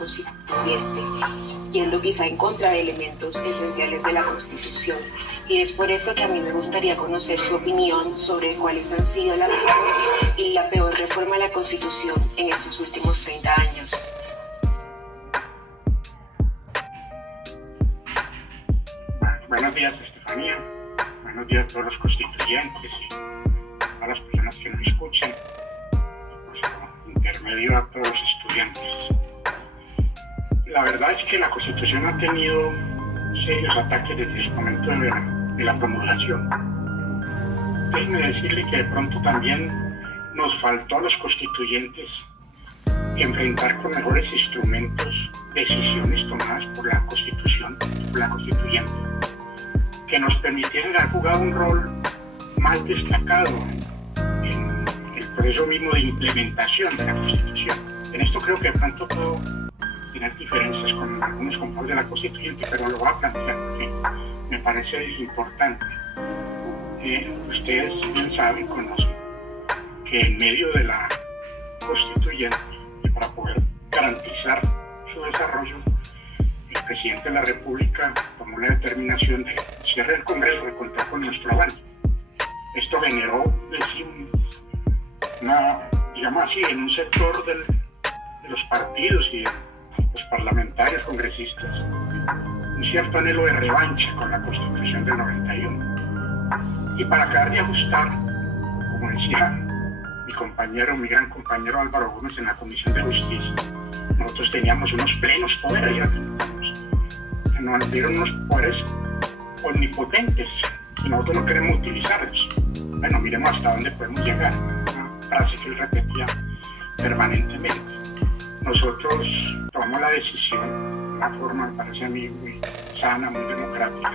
constituyente, yendo quizá en contra de elementos esenciales de la Constitución. Y es por eso que a mí me gustaría conocer su opinión sobre cuáles han sido la mejor y la peor reforma a la Constitución en estos últimos 30 años. Buenos días, Estefanía. Buenos días a todos los constituyentes y a las personas que nos escuchan. Por intermedio a todos los estudiantes. La verdad es que la Constitución ha tenido serios ataques desde el momento de la promulgación. Déjenme decirle que de pronto también nos faltó a los constituyentes enfrentar con mejores instrumentos decisiones tomadas por la Constitución, por la constituyente, que nos permitieran haber jugado un rol más destacado en el proceso mismo de implementación de la Constitución. En esto creo que de pronto puedo tener diferencias con algunos compañeros de la constituyente, pero lo voy a plantear porque me parece importante. Ustedes bien saben, conocen, que en medio de la constituyente, y para poder garantizar su desarrollo, el presidente de la República tomó la determinación de cierre del Congreso que contó con nuestro aval. Esto generó, digamos así, en un sector de los partidos y de los parlamentarios congresistas, un cierto anhelo de revancha con la Constitución del 91. Y para acabar de ajustar, como decía mi gran compañero Álvaro Gómez en la Comisión de Justicia, nosotros teníamos unos plenos poderes, que nos dieron unos poderes omnipotentes y nosotros no queremos utilizarlos. Bueno, miremos hasta dónde podemos llegar, una frase que él repetía permanentemente. Nosotros tomamos la decisión, de una forma, me parece a mí, muy sana, muy democrática,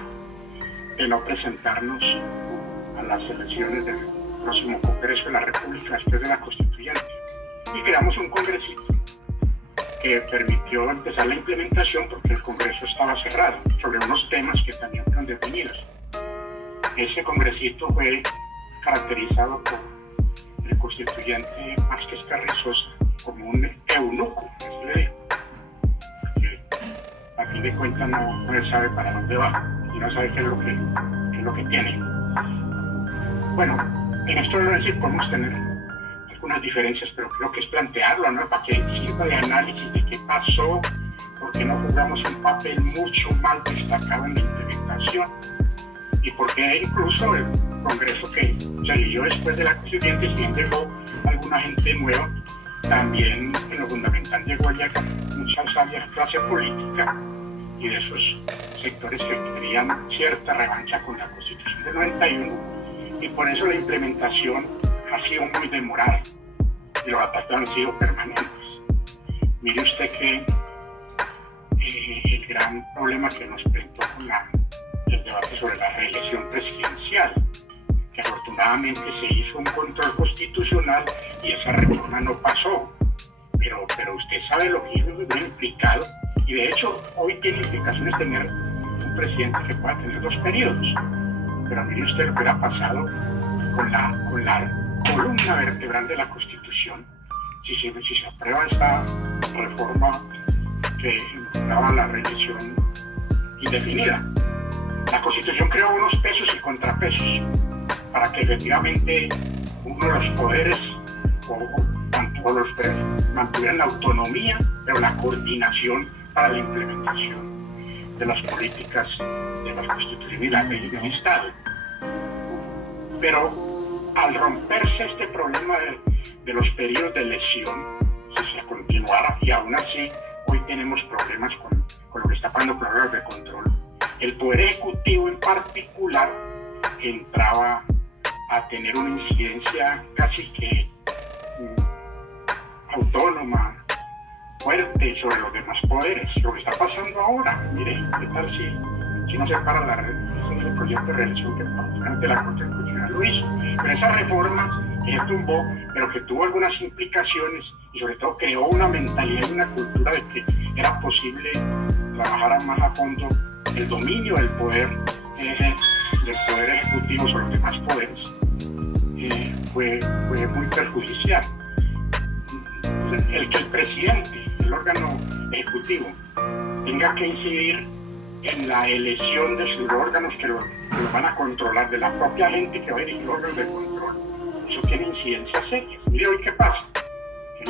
de no presentarnos a las elecciones del próximo Congreso de la República después de la Constituyente. Y creamos un congresito que permitió empezar la implementación porque el Congreso estaba cerrado sobre unos temas que también fueron definidos. Ese congresito fue caracterizado por el constituyente Vázquez Carrizosa como un eunuco, así le digo, porque a fin de cuentas no se sabe para dónde va y no sabe qué es lo que tiene. Bueno, en esto de decir podemos tener algunas diferencias, pero creo que es plantearlo, ¿no? Para que sirva de análisis de qué pasó, por qué no jugamos un papel mucho más destacado en la implementación y por qué incluso el Congreso que se eligió después de la Constituyente, si bien llegó alguna gente nueva, también en lo fundamental llegó allá mucha sabia clase política y de esos sectores que querían cierta revancha con la Constitución del 91, y por eso la implementación ha sido muy demorada y los ataques han sido permanentes. Mire usted que el gran problema que nos presentó con el debate sobre la reelección presidencial, que afortunadamente se hizo un control constitucional y esa reforma no pasó, pero usted sabe lo que ha implicado, y de hecho hoy tiene implicaciones tener un presidente que pueda tener 2 periodos, pero mire usted lo que hubiera pasado con la columna vertebral de la Constitución si se aprueba esta reforma que daba la reelección indefinida. La Constitución creó unos pesos y contrapesos para que efectivamente uno de los poderes o los poderes mantuvieran la autonomía, pero la coordinación para la implementación de las políticas de la Constitución y la ley del Estado. Pero al romperse este problema de los periodos de elección, si se continuara, y aún así hoy tenemos problemas con lo que está pasando con los órganos de control, el Poder Ejecutivo en particular entraba a tener una incidencia casi que autónoma, fuerte sobre los demás poderes. Lo que está pasando ahora, mire, ¿qué tal si no se para ese es el proyecto de reelección que probablemente la Corte Constitucional lo hizo? Pero esa reforma que ya tumbó, pero que tuvo algunas implicaciones y sobre todo creó una mentalidad y una cultura de que era posible trabajar más a fondo el dominio del poder ejecutivo sobre los demás poderes, fue muy perjudicial. El que el presidente el órgano ejecutivo tenga que incidir en la elección de sus órganos que lo van a controlar, de la propia gente que va a dirigir órganos de control, eso tiene incidencias serias. Mire hoy qué pasa, que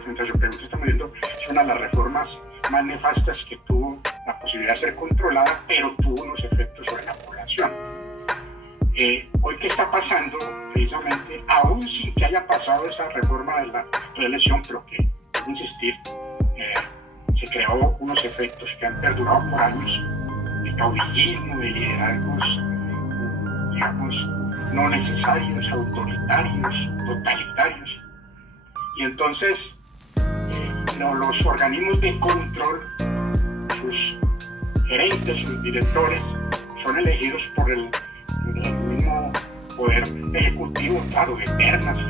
frente a su pregunta estamos viendo, es una de las reformas más nefastas que tuvo la posibilidad de ser controlada, pero tuvo unos efectos sobre la población. Hoy qué está pasando, precisamente, aún sin que haya pasado esa reforma de la reelección, pero que, por insistir, se creó unos efectos que han perdurado por años de caudillismo, de liderazgos, digamos, no necesarios, autoritarios, totalitarios. Y entonces los organismos de control, sus gerentes, sus directores, son elegidos por el mismo poder ejecutivo, claro, de ternas,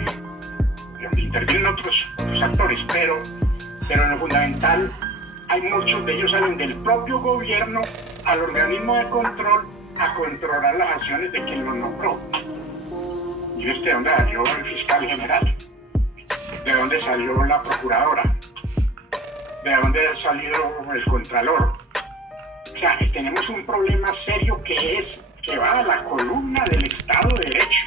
donde intervienen otros actores, pero en lo fundamental hay muchos de ellos salen del propio gobierno al organismo de control a controlar las acciones de quien los nombró. ¿Y de dónde salió el fiscal general? ¿De dónde salió la procuradora? ¿De dónde ha salido el contralor? O sea, tenemos un problema serio que va a la columna del Estado de Derecho.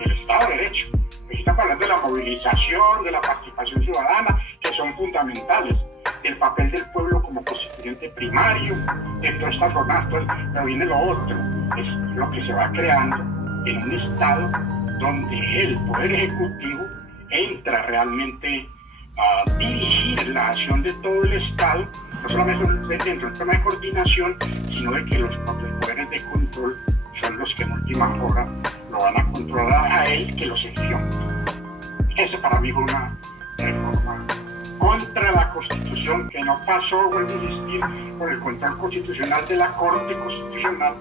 Del Estado de Derecho. Estamos hablando de la movilización, de la participación ciudadana, que son fundamentales, del papel del pueblo como constituyente primario, de todas estas jornadas, pero viene lo otro, es lo que se va creando en un Estado donde el Poder Ejecutivo entra realmente a dirigir la acción de todo el Estado, no solamente dentro del tema de coordinación, sino de que los propios poderes de control son los que en última hora lo van a controlar a él que los eligió. Ese para mí fue una reforma contra la Constitución que no pasó, vuelvo a insistir, por el control constitucional de la Corte Constitucional,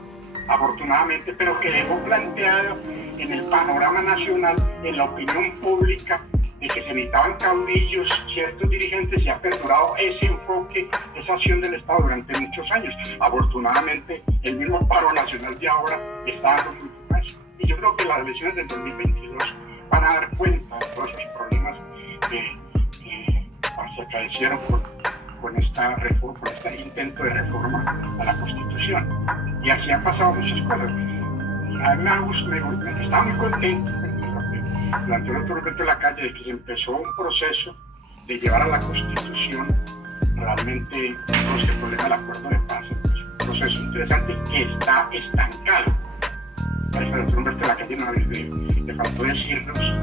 afortunadamente, pero que dejó planteado en el panorama nacional, en la opinión pública, de que se necesitaban caudillos, ciertos dirigentes, y ha perdurado ese enfoque, esa acción del Estado durante muchos años. Afortunadamente, el mismo paro nacional de ahora está dando muy más. Y yo creo que las elecciones del 2022 van a dar cuenta de todos esos problemas que se acaecieron con esta reforma, con este intento de reforma a la Constitución. Y así han pasado muchas cosas. A mí me estaba muy contento durante el otro momento de la calle de que se empezó un proceso de llevar a la Constitución realmente todo este problema del acuerdo de paz. Es un proceso interesante que está estancado. Al doctor Humberto de la Calle le faltó decirnos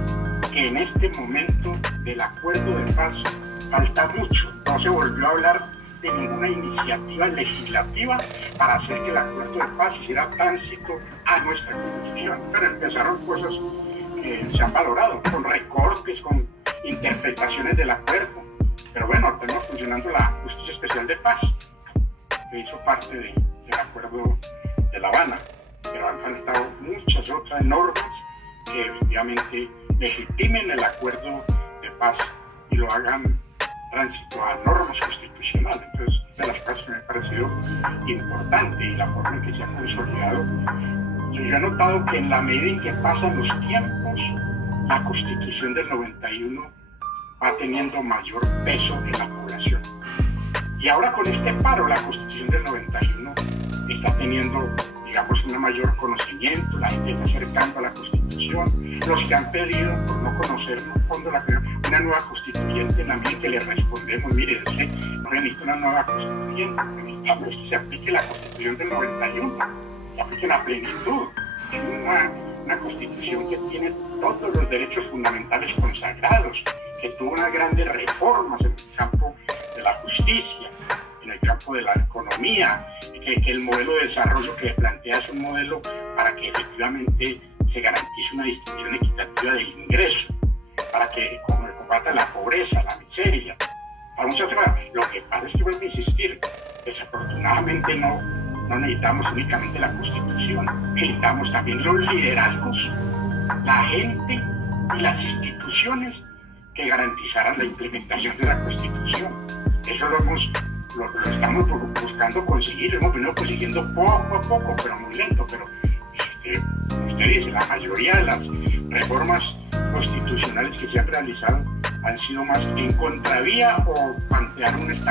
que en este momento del acuerdo de paz falta mucho. No se volvió a hablar de ninguna iniciativa legislativa para hacer que el acuerdo de paz hiciera tránsito a nuestra Constitución. Pero empezaron cosas que se han valorado, con recortes, con interpretaciones del acuerdo. Pero bueno, tenemos funcionando la Justicia Especial de Paz, que hizo parte del acuerdo de La Habana. Pero han faltado muchas otras normas que efectivamente legitimen el acuerdo de paz y lo hagan tránsito a normas constitucionales. Entonces, de las cosas que me ha parecido importante y la forma en que se ha consolidado. Yo he notado que en la medida en que pasan los tiempos, la Constitución del 91 va teniendo mayor peso en la población. Y ahora con este paro, la Constitución del 91 está teniendo, digamos, un mayor conocimiento, la gente está acercando a la Constitución. Los que han pedido, por no conocer una nueva constituyente, en la medida que le respondemos, mire, es que no necesita una nueva constituyente, necesitamos que se aplique la Constitución del 91, que aplique la plenitud. Es una constitución que tiene todos los derechos fundamentales consagrados, que tuvo unas grandes reformas en el campo de la justicia, en el campo de la economía, que el modelo de desarrollo que plantea es un modelo para que efectivamente se garantice una distribución equitativa del ingreso, para que combata la pobreza, la miseria, para muchas otras cosas. Lo que pasa es que, vuelvo a insistir, desafortunadamente no necesitamos únicamente la Constitución, necesitamos también los liderazgos, la gente y las instituciones que garantizaran la implementación de la Constitución. Eso lo estamos buscando conseguir, lo hemos venido consiguiendo poco a poco, pero muy lento. Pero usted dice, la mayoría de las reformas constitucionales que se han realizado han sido más en contravía o plantear un estancamiento